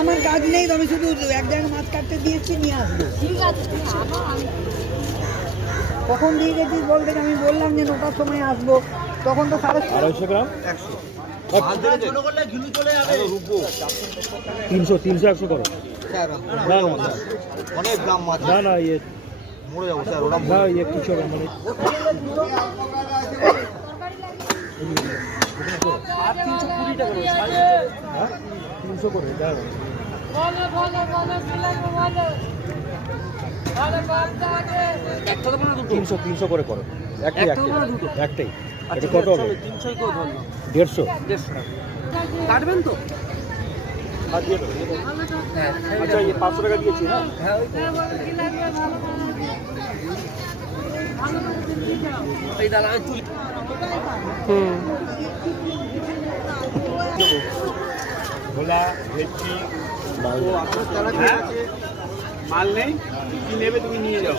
আমার কাজ নেই, আমি শুধু এক জায়গায় মাছ কাটতে দিয়েছি, নিয়ে আসবো। ঠিক আছে, কখন দিয়ে গেছিস বলতে, আমি বললাম যে 9টার সময় আসবো, তখন তো 250 গ্রাম 300 100 করো। না না অনেক দাম মাছ, না না ইয়ে মরে যাবো স্যার ওরা। না ইয়ে কিছু হবে মানে 300 করে দাও। 300 করে করো। একটাই এটা কত হবে? 150 কাটবেন তো? আচ্ছা এই 500 টাকা দিয়েছি না। ভোলা ভেটকি মাল নেই, কি নেবে তুমি নিয়ে যাও।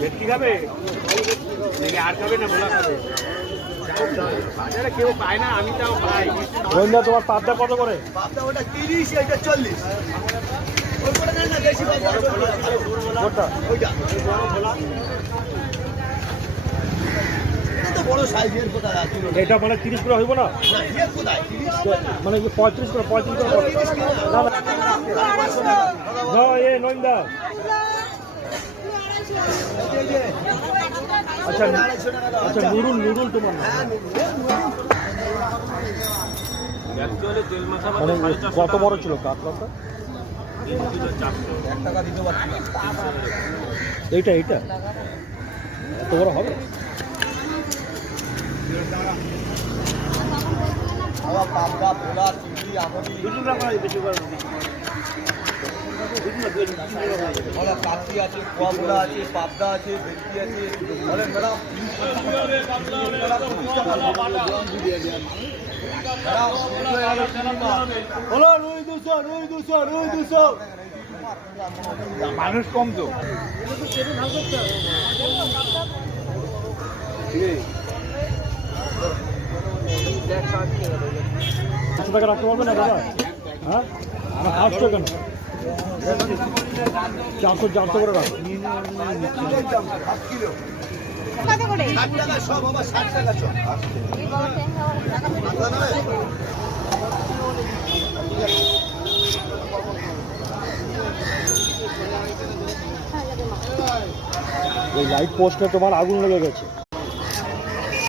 ভেটকি খাবে নাকি আর খাবে না ভোলা খাবে? বাজারে কেউ পায় না, আমি তাও পাই। গোয়েন্দা তোমার পাবদা কত করে? ওটা 30, এটা 40। ওইটা নেন না, দেশি বাজার কোনটা? ওইটা এটা বড় সাইজের কোথায় আছে? এটা মানে 30 করে হইব না? ইয়ে কোথায় 30? মানে 35 করে করো। না না এ নইন্দা। আচ্ছা আচ্ছা নুডুল তোমার না? মানে কত বড় ছিল কাতলাটা? 1 টাকা দিতে পারছি না। এইটা এত বড় হবে? আবার পাবদা, ভোলা, চিংড়ি, আমলি, কাকি আছে, কোয়া ভোলা আছে, পাবদা আছে, ভেটকি আছে। বলেন ম্যাডাম, বলো রুই 200। মানুষ কম তো। টাকা রাখতে পারবে না দাদা? হ্যাঁ 800 কেন? 400 করে রাখো। কত করে? 60 টাকা সব, আবার 60 টাকা সব। ওই লাইট পোস্টে তোমার আগুন লেগে গেছে।